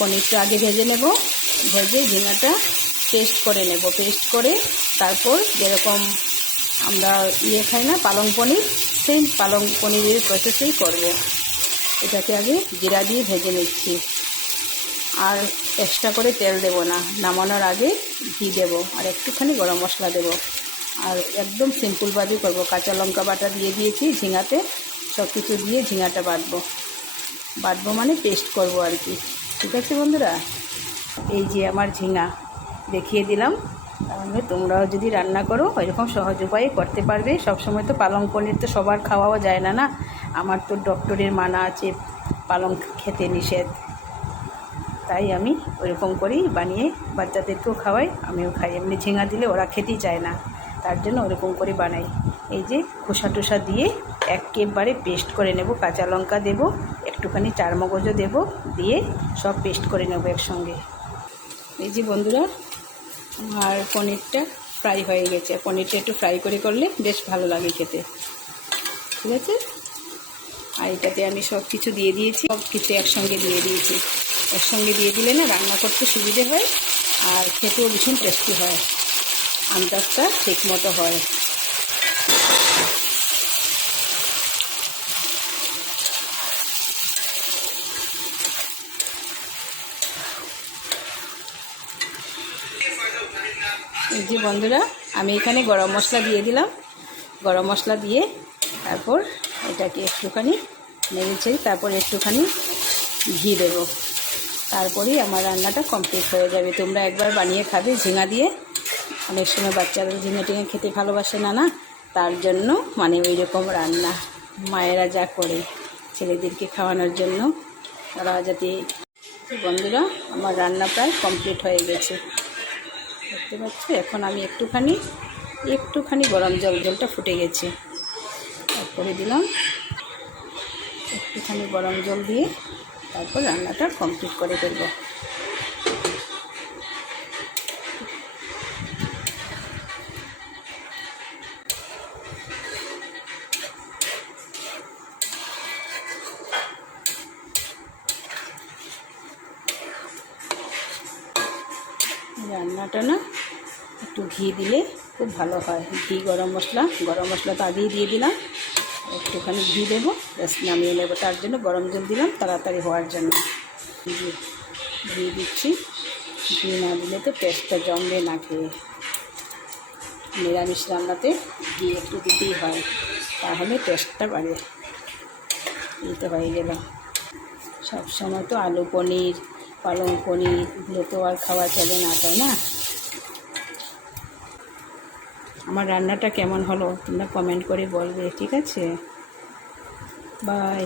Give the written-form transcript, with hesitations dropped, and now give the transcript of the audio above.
পনিরটা আগে ভেজে নেব, ভেজে ঝিঙাটা পেস্ট করে নেব, পেস্ট করে তারপর যেরকম আমরা খাই না পালং পনির, সেম পালং পনিরের প্রসেসেই করব। এটাকে আগে জিরা দিয়ে ভেজে নিচ্ছি, আর এক্সট্রা করে তেল দেব না, নামানোর আগে ঘি দেব আর একটুখানি গরম মশলা দেব। আর একদম সিম্পলভাবেই করব, কাঁচা লঙ্কা বাটা দিয়ে দিয়েছি ঝিঙাতে, সব কিছু দিয়ে ঝিঙাটা বাটবো মানে পেস্ট করব আর কি। ঠিক আছে বন্ধুরা, এই যে আমার ঝিঙা দেখিয়ে দিলাম, তাহলে তোমরাও যদি রান্না করো এরকম সহজ উপায়ে করতে পারবে। সবসময় তো পালং পনির তো সবার খাওয়াও যায় না, আমার তো ডক্টরের মানা আছে পালং খেতে নিষেধ, তাই আমি ওইরকম করেই বানিয়ে বাচ্চাদেরকেও খাওয়াই, আমিও খাই। এমনি ঝিঙা দিলে ওরা খেতেই চায় না, তার জন্য ওরকম করে বানাই। এই যে খোসা টোসা দিয়ে একেবারে পেস্ট করে নেব, কাঁচা লঙ্কা দেব, একটুখানি চারমগজও দেব, দিয়ে সব পেস্ট করে নেব একসঙ্গে। এই যে বন্ধুরা, আমার পনিরটা ফ্রাই হয়ে গেছে। পনিরটা একটু ফ্রাই করে করলে বেশ ভালো লাগে খেতে। ঠিক আছে, আর এটাতে আমি সব কিছু দিয়ে দিয়েছি, সব কিছু একসঙ্গে দিয়ে দিয়েছি। একসঙ্গে দিয়ে দিলে না রান্না করতে সুবিধে হয়, আর খেতেও ভীষণ টেস্টি হয়, আন্দাজটা ঠিক মতো হয়। এই যে বন্ধুরা, আমি এখানে গরম মশলা দিয়ে দিলাম, গরম মশলা দিয়ে তারপর এটাকে একটুখানি নেড়েচেড়ে তারপর একটুখানি ঘি দেব, তারপরেই আমার রান্নাটা কমপ্লিট হয়ে যাবে। তোমরা একবার বানিয়ে খাবে ঝিঙা দিয়ে। অনেক সময় বাচ্চারা ঝিঙে টিঙে খেতে ভালোবাসে না, তার জন্য মানে ওই রকম রান্না মায়েরা যা করে ছেলেদেরকে খাওয়ানোর জন্য, তারা যাতে। বন্ধুরা, আমার রান্না প্রায় কমপ্লিট হয়ে গেছে, দেখতে পাচ্ছ। এখন আমি একটুখানি গরম জলটা ফুটে গেছে, তারপরে দিলাম একটুখানি গরম জল দিয়ে, তারপর রান্নাটা কমপ্লিট করে ফেলব। রান্নাটা না একটু ঘি দিলে খুব ভালো হয়, ঘি গরম মশলা তো আগেই দিয়ে দিলাম, একটুখানি ঘি দেবো, ব্যাস নামিয়ে নেবো। তার জন্য গরম জল দিলাম তাড়াতাড়ি হওয়ার জন্য। ঘি দিচ্ছি, ঘি না দিলে তো টেস্টটা জমবে না খেয়ে। নিরামিষ রান্নাতে ঘি একটু দিতেই হয়, তাহলে টেস্টটা বাড়ে। এই তো হয়ে গেল। সবসময় তো আলু পনির, পালং পনির এগুলো তো আর খাওয়া চলে না, তাই না? আমার রান্নাটা কেমন হলো তোমরা কমেন্ট করে বলবে, ঠিক আছে? বাই।